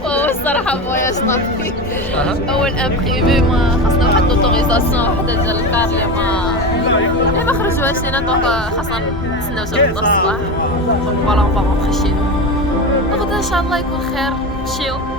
وهو الصراحة فواياج طافي. أول ان بريفي ما خاصنا واحد لوتوريزاسيون وحدة ديال الكار اللي ما خرجوهاش لينا، دونك خاصنا نتسناو حتى لغدا الصباح. دونك فوالا اون فا رونطخي شي نو. غدا ان شاء الله يكون خير، نمشيو.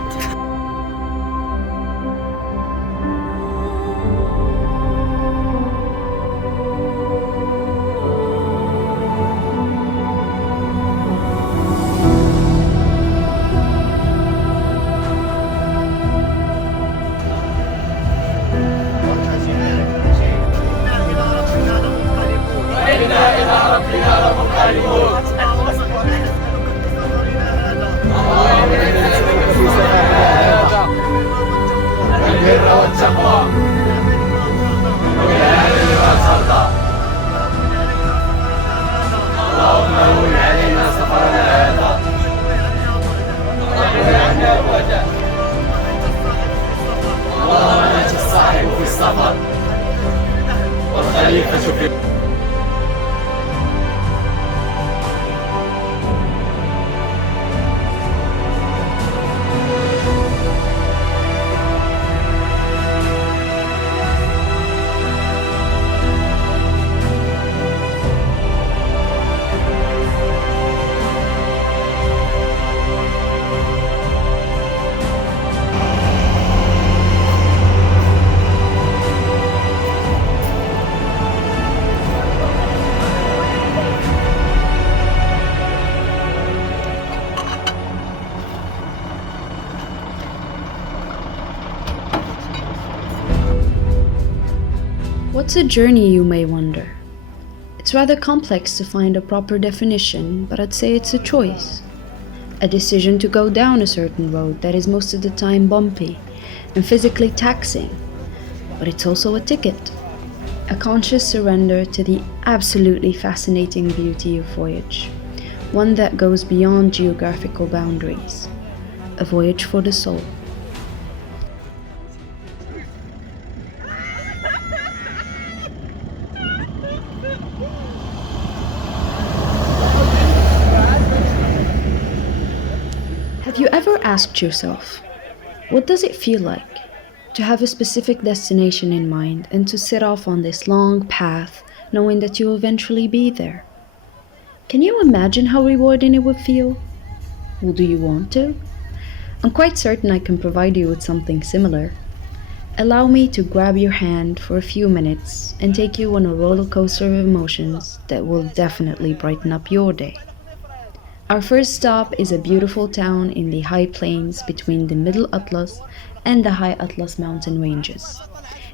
What's a journey, you may wonder? It's rather complex to find a proper definition, but I'd say it's a choice. A decision to go down a certain road that is most of the time bumpy and physically taxing, but it's also a ticket. A conscious surrender to the absolutely fascinating beauty of voyage, one that goes beyond geographical boundaries. A voyage for the soul. Have you ever asked yourself, what does it feel like to have a specific destination in mind and to set off on this long path knowing that you'll eventually be there? Can you imagine how rewarding it would feel? Well, do you want to? I'm quite certain I can provide you with something similar. Allow me to grab your hand for a few minutes and take you on a roller coaster of emotions that will definitely brighten up your day. Our first stop is a beautiful town in the high plains between the Middle Atlas and the High Atlas mountain ranges.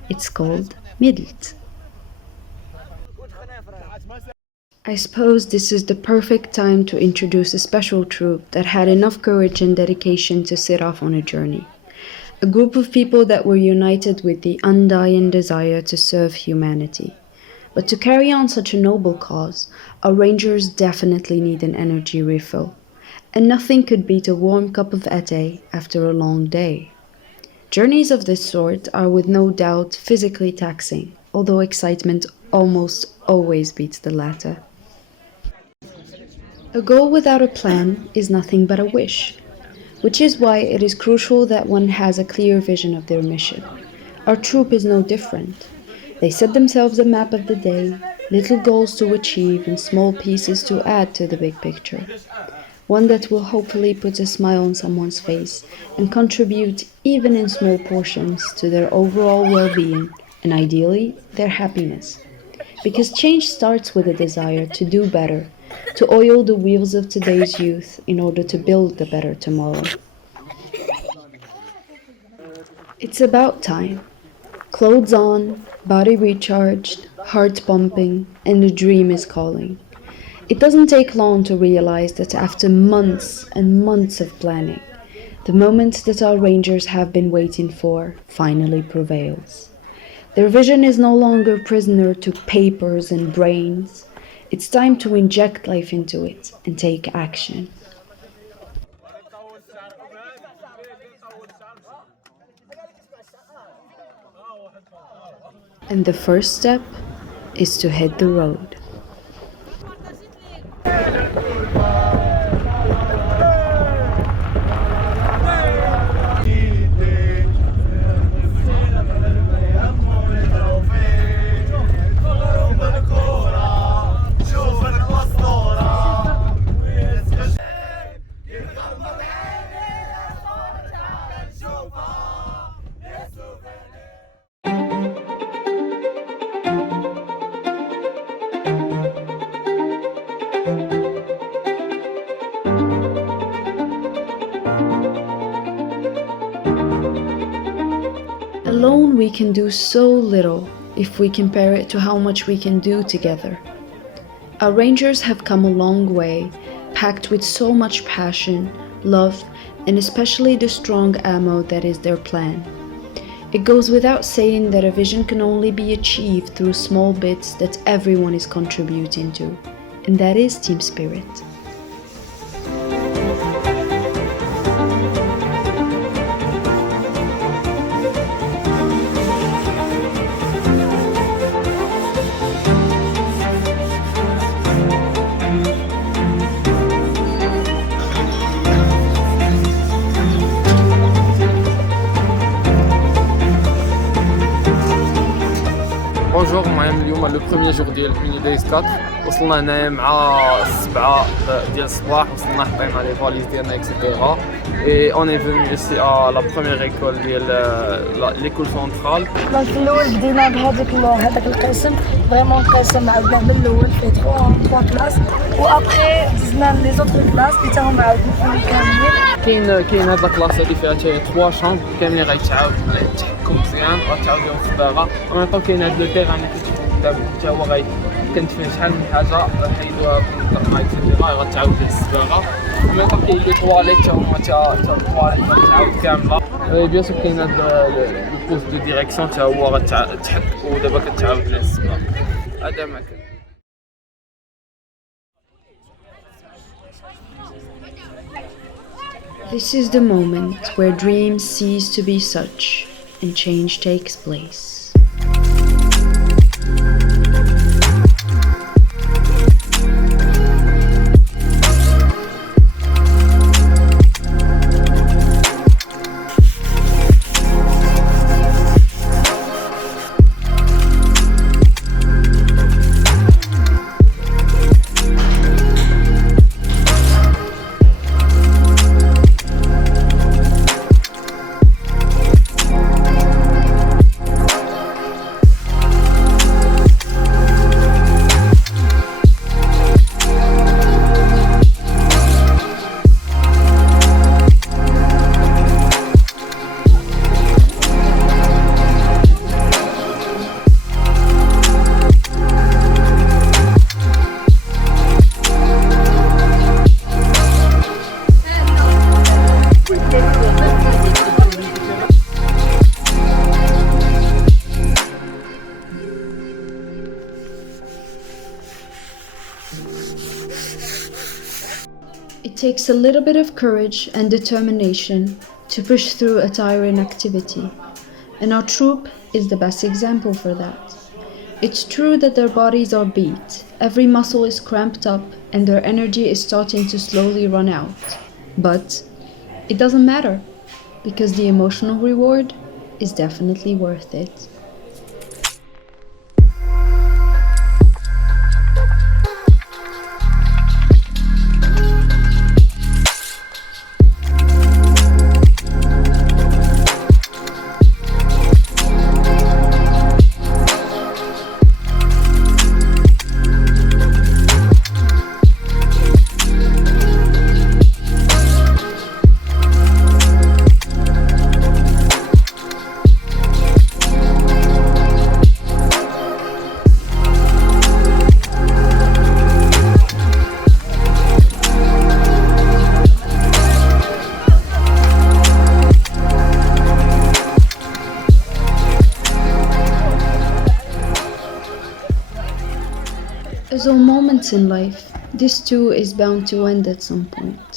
It's called Midelt. I suppose this is the perfect time to introduce a special troupe that had enough courage and dedication to set off on a journey. A group of people that were united with the undying desire to serve humanity. But to carry on such a noble cause, our rangers definitely need an energy refill, and nothing could beat a warm cup of ete after a long day. Journeys of this sort are with no doubt physically taxing, although excitement almost always beats the latter. A goal without a plan is nothing but a wish, which is why it is crucial that one has a clear vision of their mission. Our troop is no different. They set themselves a map of the day, little goals to achieve and small pieces to add to the big picture. One that will hopefully put a smile on someone's face and contribute, even in small portions, to their overall well-being and ideally their happiness. Because change starts with a desire to do better, to oil the wheels of today's youth in order to build the better tomorrow. It's about time. Clothes on, body recharged, heart pumping, and the dream is calling. It doesn't take long to realize that after months and months of planning, the moment that our rangers have been waiting for finally prevails. Their vision is no longer prisoner to papers and brains. It's time to inject life into it and take action. And the first step is to hit the road. Alone we can do so little if we compare it to how much we can do together. Our Rangers have come a long way, packed with so much passion, love, and especially the strong ammo that is their plan. It goes without saying that a vision can only be achieved through small bits that everyone is contributing to, and that is team spirit. بونجور، المهم اليوم لو بروميير جور ديال UNIDAYS 4. وصلنا هنايا مع 7 ديال الصباح. وصلنا حطينا لي فاليز ديالنا اكسيتيرا اي اون اي فيني ايسي ا لا بروميير ايكول ديال ليكول سونترال. دونك في الاول بدينا بهذاك القسم فريمون قسم عاودناه من الاول فيه 3 كلاس وابخي دزنا لي زوطر كلاس اللي تاهم عاودنا كاملين. كاين هاد الكلاس هادي فيها 3 شامبر كاملين غيتعاود تحكم مزيان غتعاوديهم في الصباغه. ومن طون كاين هاد لو تيران اللي كتشوفو قدام حتى هو كانت فيه شحال من حاجه غنحيدوها بالضغط اكسيتيرا غتعاود الصباغه. ومن طون كاين لي طواليت تا هما الطواليت غتعاود كامله. بيان سور كاين هاد البوز دو ديريكسيون تا هو غتحك ودابا كتعاود ليه الصباغه. هذا ما كان. This is the moment where dreams cease to be such and change takes place. It takes a little bit of courage and determination to push through a tiring activity, and our troop is the best example for that. It's true that their bodies are beat, every muscle is cramped up, and their energy is starting to slowly run out. But it doesn't matter, because the emotional reward is definitely worth it. As all moments in life, this too is bound to end at some point.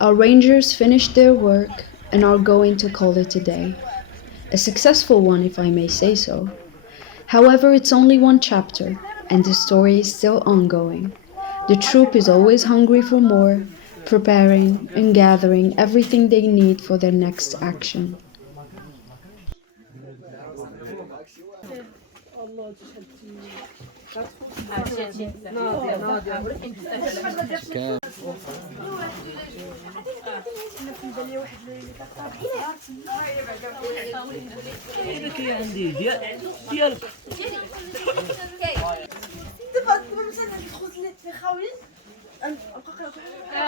Our Rangers finished their work and are going to call it a day. A successful one, if I may say so. However, it's only one chapter, and the story is still ongoing. The troop is always hungry for more, preparing and gathering everything they need for their next action.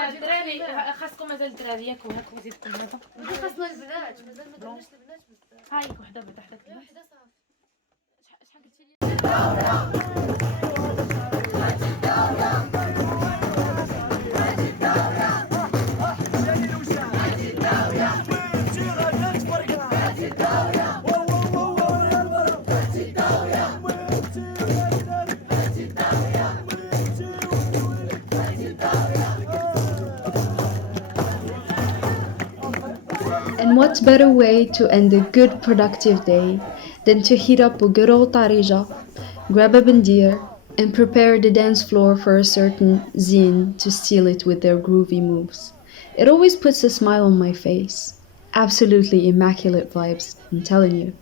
الدراري خاصكم مازال الدراري ياكلوا هاكم زيدكم هذا خاصنا البنات مازال ما درناش البنات بزاف هاي وحده بعدا حداك وحده صافي شحال قلتي لي And what better way to end a good productive day than to heat up a good old tarija, grab a bendir, and prepare the dance floor for a certain zine to steal it with their groovy moves. It always puts a smile on my face. Absolutely immaculate vibes, I'm telling you.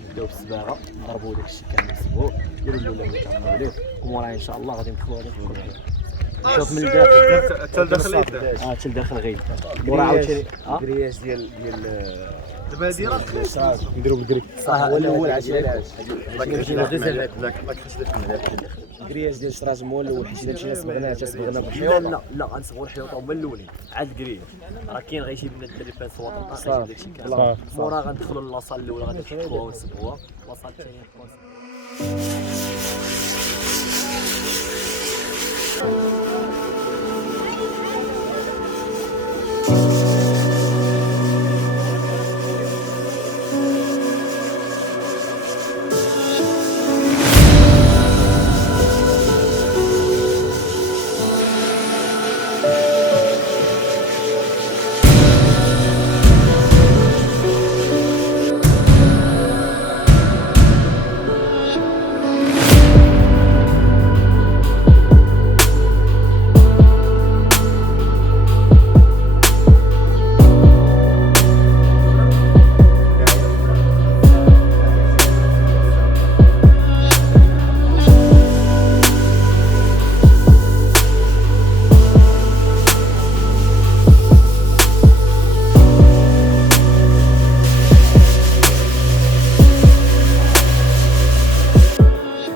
نبداو بالصباغه نضربوا داك الشيء كامل نسبوه نديروا الاولى اللي كنعملوا عليه وموراها ان شاء الله غادي ندخلوا نشوف من الداخل حتى لداخل حتى لداخل غير مورا عاوتاني كرياج ديال البادره نديروا بالكري هو الاول عشان الكرياج ديال الشراج هو الاول حيت الا مشينا صبغنا بالحيوط لا غنصبغوا الحيوط هما الاولين عاد الكرياج راه كاين غير شي بنات الدراري فين صوت نطاق داك الشيء كامل مورا غندخلوا لاصال الاولى غادي نحطوها ونصبغوها لاصال الثانيه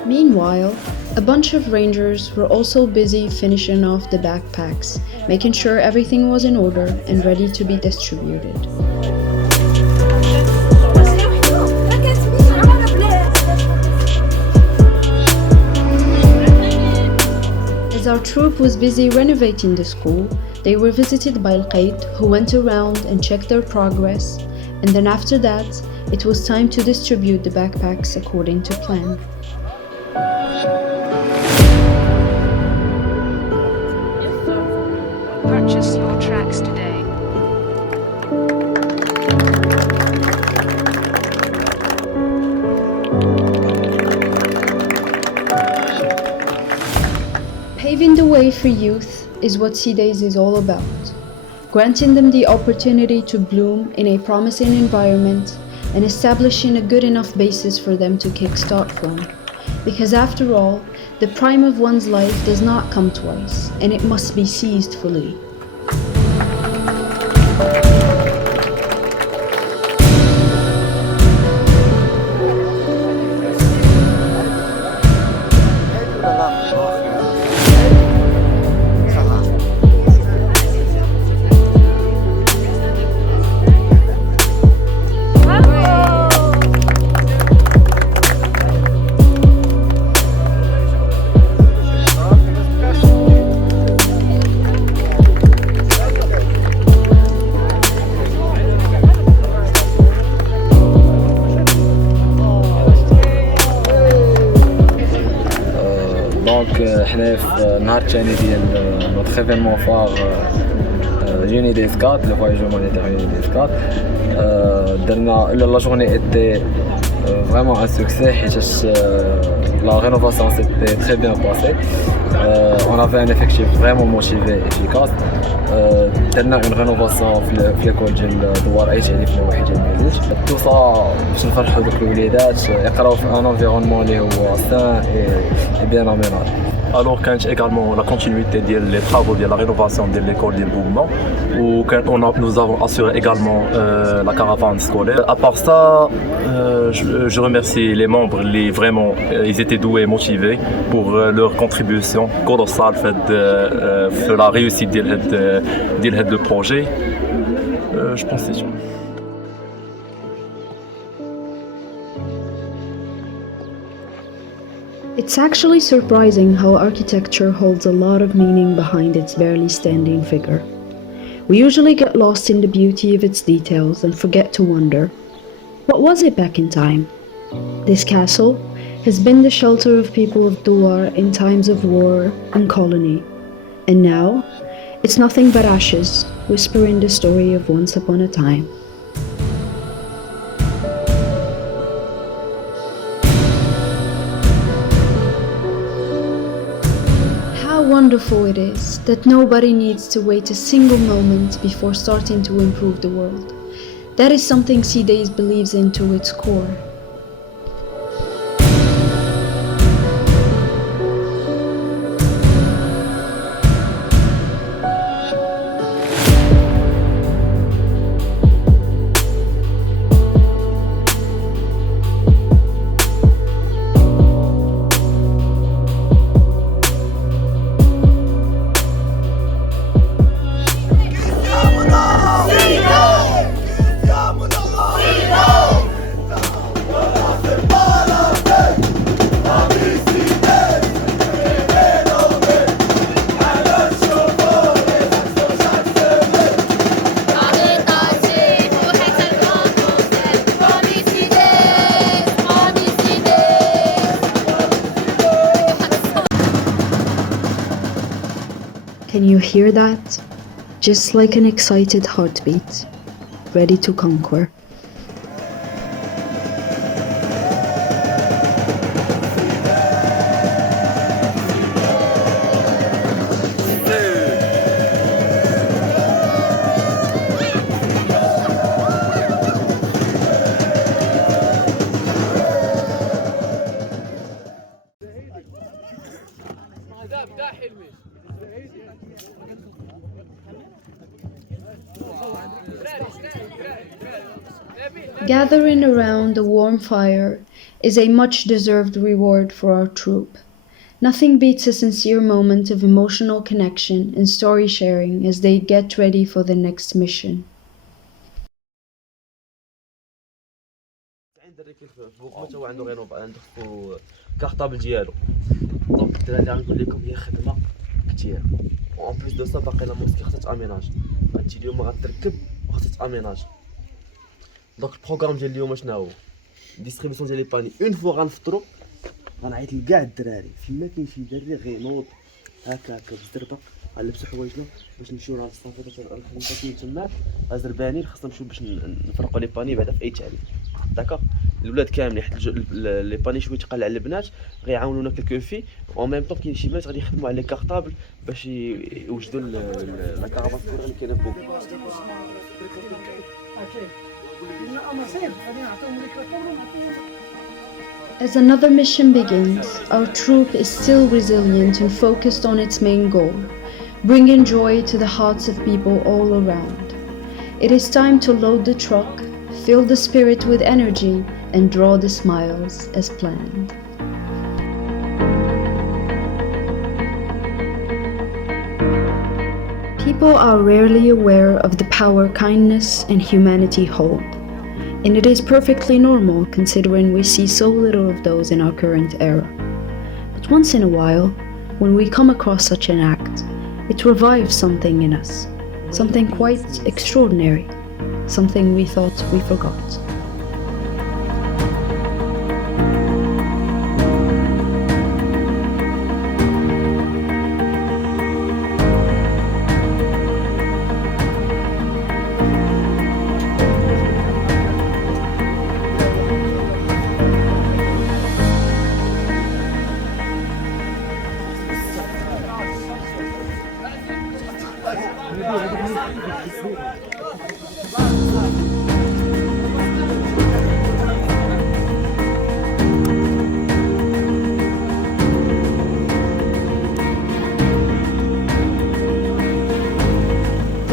Meanwhile, a bunch of rangers were also busy finishing off the backpacks, making sure everything was in order and ready to be distributed. As our troop was busy renovating the school, they were visited by Al-Qaid, who went around and checked their progress, and then after that, it was time to distribute the backpacks according to plan. Purchase your tracks today. Paving the way for youth is what UNIDAYS is all about, granting them the opportunity to bloom in a promising environment and establishing a good enough basis for them to kickstart from. Because after all, the prime of one's life does not come twice, and it must be seized fully. دونك حنا في النهار الثاني ديال نوتر ايفينمون فار UNIDAYS 4 le voyage humanitaire UNIDAYS 4 درنا la journée était vraiment un succès la rénovation s'était très bien passée. On avait un effectif vraiment motivé et efficace. درنا une rénovation في l'école ديال دوار اي تعليم في واحد المدينه. tout ça باش نفرحوا دوك الوليدات يقراو في ان environnement اللي هو sain et bien aménagé. Alors quand également la continuité des travaux de la rénovation de l'école de bougma où nous avons assuré également la caravane scolaire. À part ça, je remercie les membres, vraiment ils étaient doués et motivés pour leur contribution colossale à la réussite de projet. Je pense que c'est tout. It's actually surprising how architecture holds a lot of meaning behind its barely standing figure. We usually get lost in the beauty of its details and forget to wonder, what was it back in time? This castle has been the shelter of people of Douar in times of war and colony, and now it's nothing but ashes, whispering the story of once upon a time. Wonderful it is that nobody needs to wait a single moment before starting to improve the world. That is something CDAYS believes in to its core. Can you hear that? Just like an excited heartbeat, ready to conquer. Gathering around a warm fire is a much-deserved reward for our troop. Nothing beats a sincere moment of emotional connection and story sharing as they get ready for the next mission. هو عنده كارطابل ديالو دونك الدراري غنقول لكم هي خدمه كثير وان بليس دو سا باقي لا موسكي خاصها تاميناج هادشي اليوم غتركب وخاصها تاميناج دونك البروغرام ديال اليوم شنو هو ديستريبيسيون ديال لي باني اون فوا غنفطروا غنعيط لكاع الدراري فيما كاين شي دري غينوض هكا بالزربه غنلبسوا حوايجنا باش نمشيو لهاد الصافي الخدمه تما زربانين خاصنا نمشيو باش نفرقوا لي باني بعدا في اي تعليم داكوغ الولاد كاملين حيت لي باني شويه تقال على البنات غيعاونونا كلكو في و ميم طون كاين شي بنات غادي يخدموا على لي كارطابل باش يوجدوا لا كارافان سكولير اللي كاينه فوق. As another mission begins, our troop is still resilient and focused on its main goal, bringing joy to the hearts of people all around. It is time to load the truck, fill the spirit with energy, and draw the smiles as planned. People are rarely aware of the power kindness and humanity hold, and it is perfectly normal considering we see so little of those in our current era. But once in a while, when we come across such an act, it revives something in us, something quite extraordinary, something we thought we forgot. The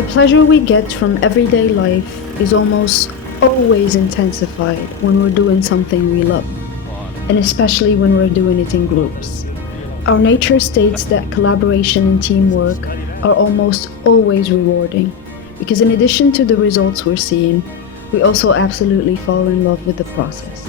pleasure we get from everyday life is almost always intensified when we're doing something we love, and especially when we're doing it in groups. Our nature states that collaboration and teamwork are almost always rewarding, because in addition to the results we're seeing, we also absolutely fall in love with the process.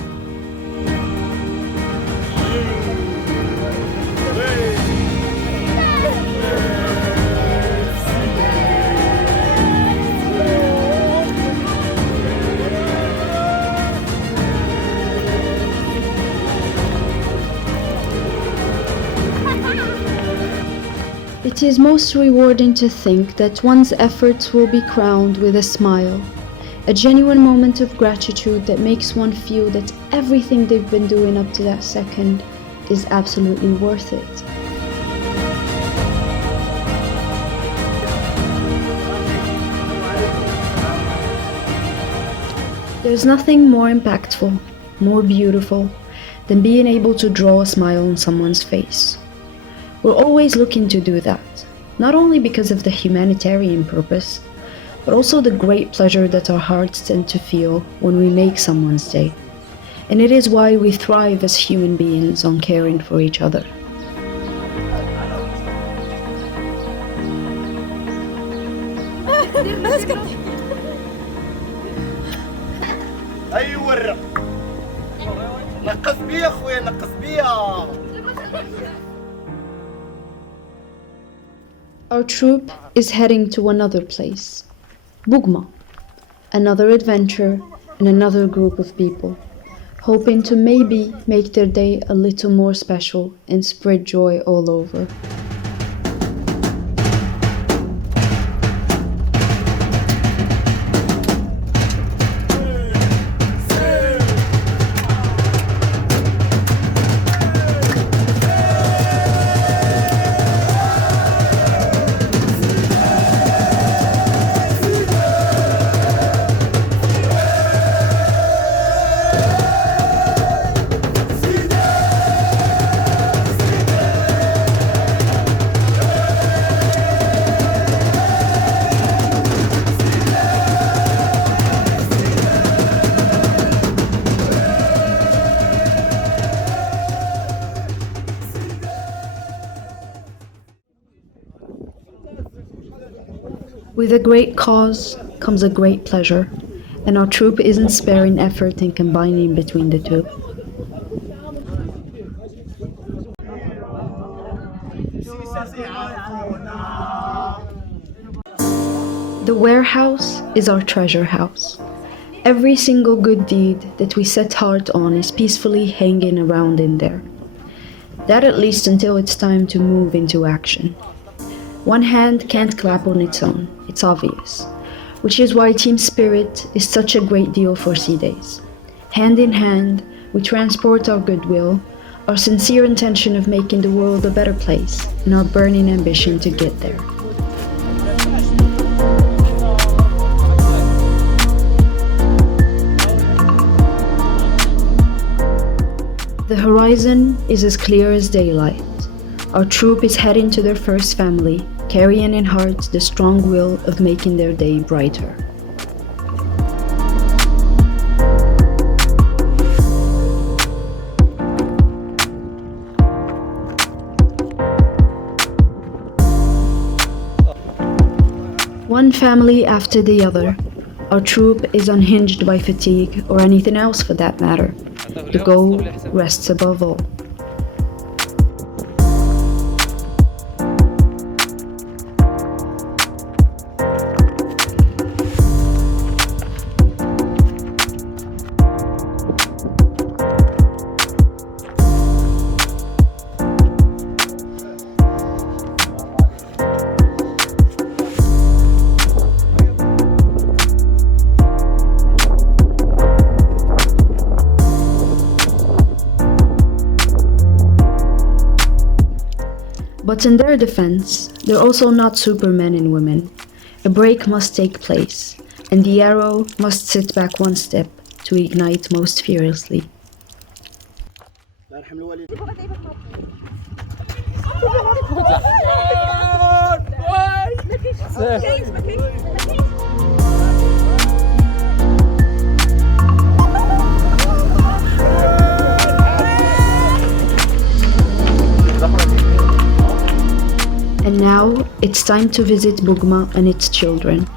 It is most rewarding to think that one's efforts will be crowned with a smile, a genuine moment of gratitude that makes one feel that everything they've been doing up to that second is absolutely worth it. There's nothing more impactful, more beautiful, than being able to draw a smile on someone's face. We're always looking to do that, not only because of the humanitarian purpose, but also the great pleasure that our hearts tend to feel when we make someone's day. And it is why we thrive as human beings on caring for each other. ايوه نقص بيا اخويا نقص بيا. Our troop is heading to another place, bougma, another adventure and another group of people, hoping to maybe make their day a little more special and spread joy all over. With a great cause comes a great pleasure, and our troop isn't sparing effort in combining between the two. The warehouse is our treasure house. Every single good deed that we set heart on is peacefully hanging around in there. That at least until it's time to move into action. One hand can't clap on its own, it's obvious, which is why team spirit is such a great deal for Sea Days. Hand in hand, we transport our goodwill, our sincere intention of making the world a better place, and our burning ambition to get there. The horizon is as clear as daylight. Our troop is heading to their first family, carrying in heart the strong will of making their day brighter. One family after the other, our troop is unhinged by fatigue or anything else for that matter. The goal rests above all. But in their defense, they're also not supermen and women. a break must take place, and the arrow must sit back one step to ignite most furiously. And now it's time to visit Bougma and its children.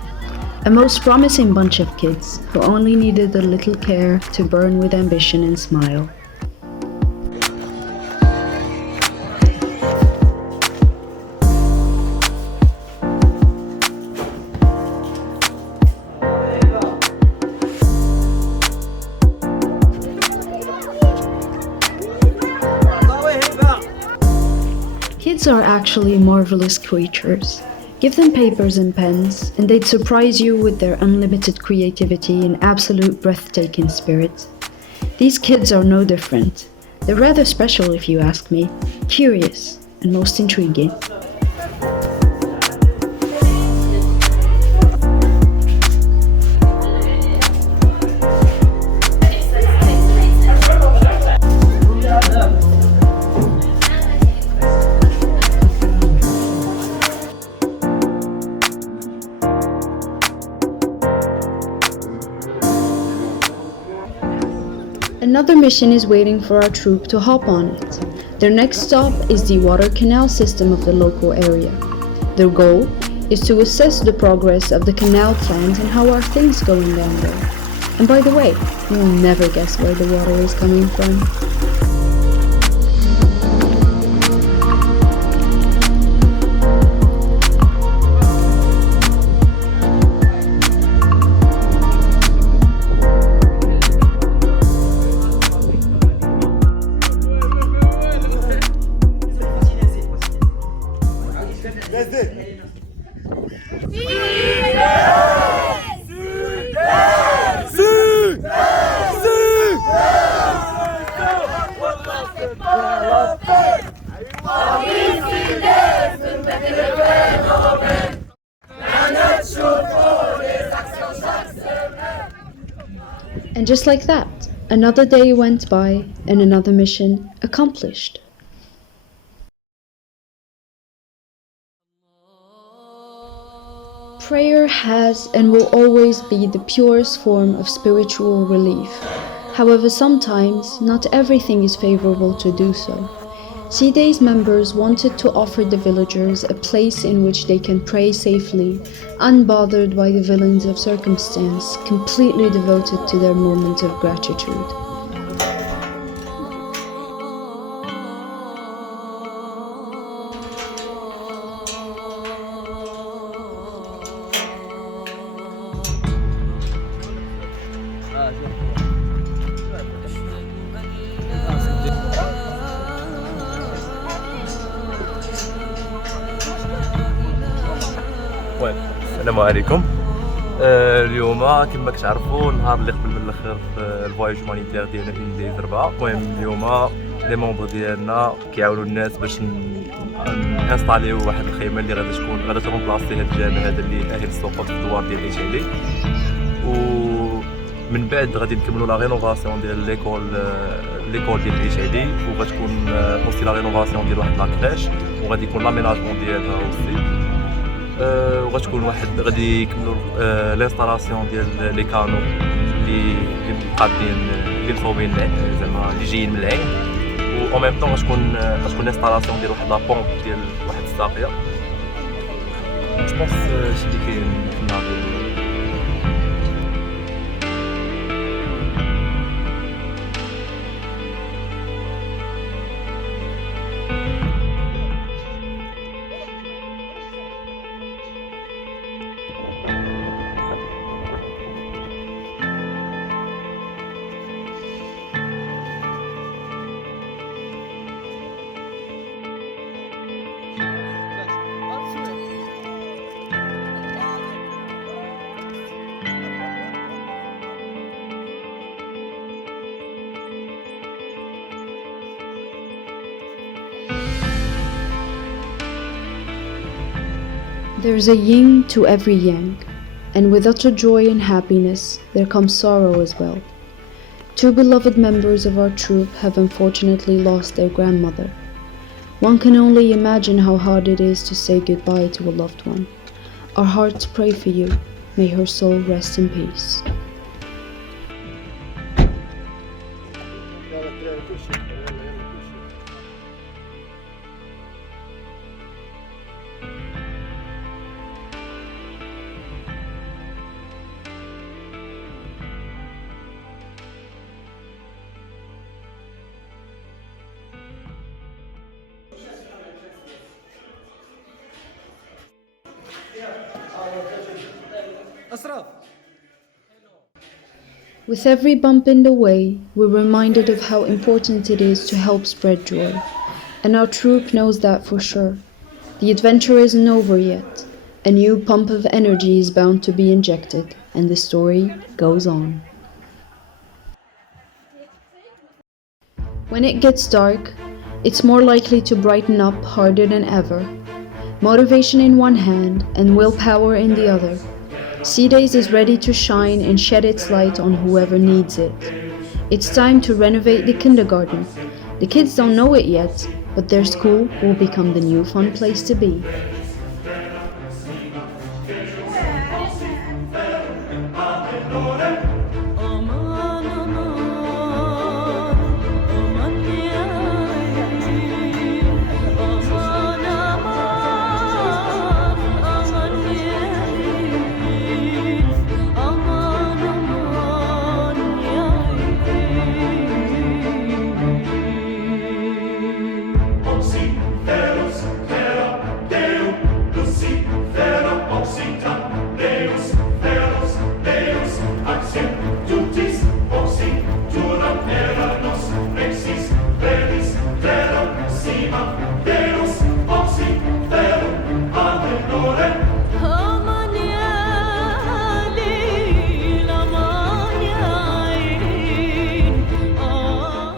A most promising bunch of kids who only needed a little care to burn with ambition and smile. Kids are actually marvelous creatures. Give them papers and pens, and they'd surprise you with their unlimited creativity and absolute breathtaking spirit. These kids are no different. They're rather special if you ask me, curious, and most intriguing. Another mission is waiting for our troop to hop on it. Their next stop is the water canal system of the local area. Their goal is to assess the progress of the canal plans and how are things going down there. And by the way, you will never guess where the water is coming from. And just like that, another day went by and another mission accomplished. Prayer has and will always be the purest form of spiritual relief. However, sometimes not everything is favorable to do so. UNIDAYS members wanted to offer the villagers a place in which they can pray safely, unbothered by the villains of circumstance, completely devoted to their moment of gratitude. السلام عليكم. اليوم كما كتعرفوا النهار اللي قبل من الاخر في الفواياج humanitaire ديالنا UNIDAYS 4. المهم اليوم لي مونبر ديالنا كيعاونوا الناس باش نانستاليو واحد الخيمه اللي غادا ترومبلاسي هاد الجامع هذا اللي اهل السقوط في الدوار ديال HID. ومن بعد غادي نكملوا لا رينوفاسيون ديال ليكول ديال HID، وغتكون اوسي لا رينوفاسيون ديال واحد لاكريش، وغادي يكون لاميناجمون ديالها اوسي. وغتكون غادي يكملوا لانستالاسيون ديال لي كانو اللي قادين اللي مصوبين زعما اللي جايين من العين، و ميم طون غتكون انستالاسيون ديال واحد لا بومب ديال واحد الساقيه. جو بونس هادشي اللي كاين في النهار ديال There's a yin to every yang, and with utter joy and happiness, there comes sorrow as well. Two beloved members of our troupe have unfortunately lost their grandmother. One can only imagine how hard it is to say goodbye to a loved one. Our hearts pray for you. May her soul rest in peace. With every bump in the way, we're reminded of how important it is to help spread joy. And our troupe knows that for sure. The adventure isn't over yet. A new pump of energy is bound to be injected, and the story goes on. When it gets dark, it's more likely to brighten up harder than ever. Motivation in one hand and willpower in the other. CDays is ready to shine and shed its light on whoever needs it. It's time to renovate the kindergarten. The kids don't know it yet, but their school will become the new fun place to be.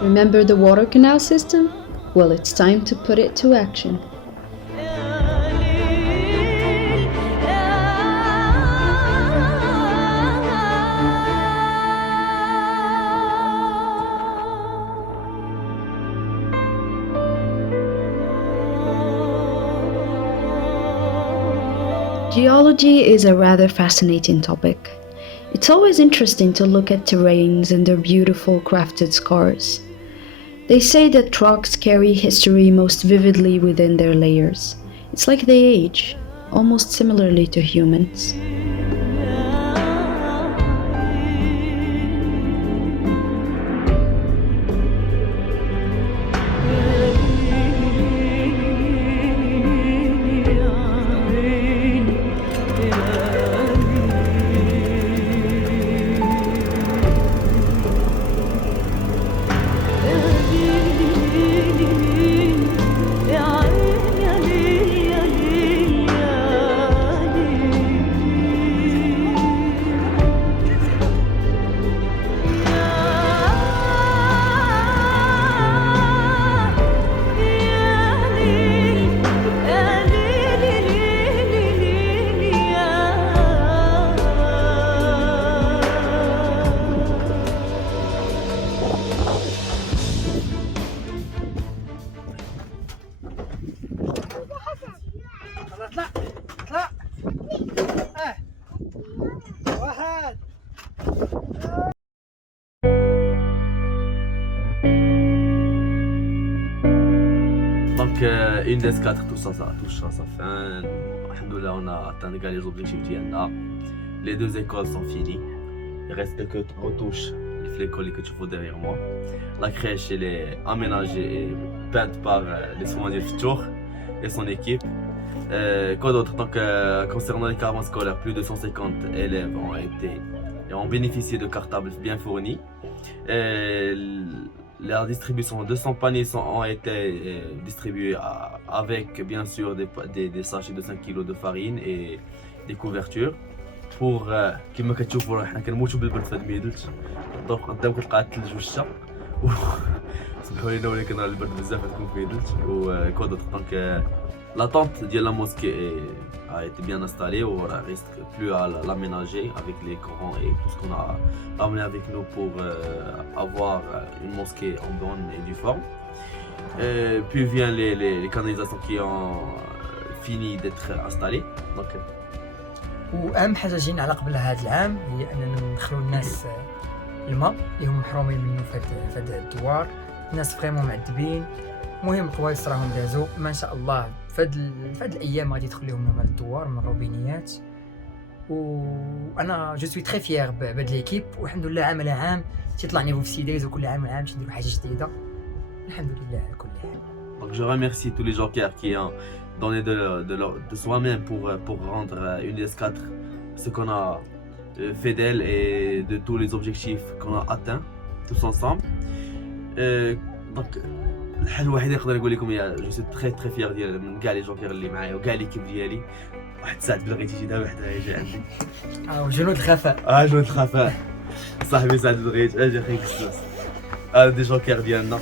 Remember the water canal system? Well, it's time to put it to action. Geology is a rather fascinating topic. It's always interesting to look at terrains and their beautiful crafted scars. They say that rocks carry history most vividly within their layers. It's like they age, almost similarly to humans. Donc, UNIDAYS IV touche à sa fin. Alhamdoulilah, on a atteint les objectifs d'IANA. Les deux écoles sont finies. Il reste quelques retouches. L'école que tu vois derrière moi. La crèche, elle est aménagée et peinte par les soins du futur et son équipe. Quoi d'autre? Donc, concernant les caravanes scolaires, plus de 150 élèves ont bénéficié de cartables bien fournis. La distribution de 200 paniers ont été distribués avec bien sûr des sachets de 5 kg de farine et des couvertures pour كما كتشوفوا راه حنا كنموتوا بالبرد في هاد ميدلت. دونك قدامكم تلقى الثلج والشتا سمحوا لنا ولكن راه البرد بزاف غتكون في ميدلت. و كود دونك La tente de la mosquée a été bien installée, on ne reste plus à l'aménager avec les Corans et tout ce qu'on a ramené avec nous pour avoir une mosquée en bonne et due forme. Puis vient les canalisations qui ont fini d'être installées. Donc, واهم حاجه جينا على قبلها هذا العام هي اننا ندخلوا الناس الماء اللي هم محرومين منه في هذا الدوار. الناس فريمون معذبين. المهم كويس راهم دازوا ما شاء الله في هاد الايام غادي يدخل لهم الماء الدوار من الروبينيات. وانا جو سوي تري فيير بهاد ليكيب والحمد لله عام على عام تيطلع نيفو في سيدايز وكل عام عام تنديروا حاجه جديده الحمد لله على كل حال. Donc je remercie tous les jokers qui ont donné de soi-même pour rendre UNIDAYS IV ce qu'on a fait d'elle et de tous les objectifs qu'on a atteints tous ensemble. Donc الحاجه الوحيده اللي نقدر نقول لكم هي جو سي تري فيير ديال من كاع لي جوكر اللي معايا وكاع ليكيب ديالي. واحد ساعه بلا بغيتي شي وحده يجي عندي جنود الخفاء جنود الخفاء صاحبي سعد بغيت اجي اخيك السلاس. دي جوكر ديالنا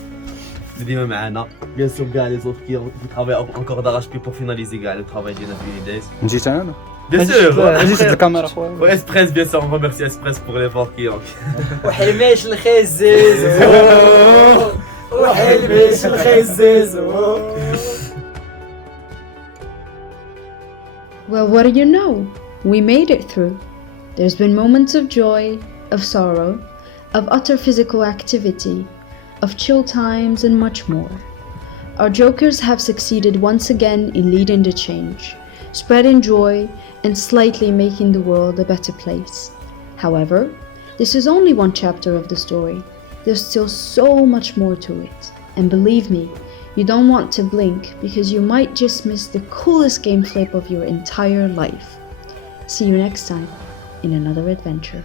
اللي ديما معانا بيان سور كاع لي زوف كي ترافاي انكور داراش-بي بور فيناليزي كاع لو ترافاي ديالنا في UNIDAYS. جيت انا بيان سور جيت الكاميرا خويا وإسبريس بيان سور on remercie إسبريس pour l'effort qui ont وحلميش الخزيز وحلميش الخزيز. Well, what do you know? We made it through. There's been moments of joy, of sorrow, of utter physical activity, of chill times and much more. Our jokers have succeeded once again in leading the change, spreading joy and slightly making the world a better place. However, this is only one chapter of the story. There's still so much more to it. And believe me, you don't want to blink because you might just miss the coolest game flip of your entire life. See you next time in another adventure.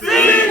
See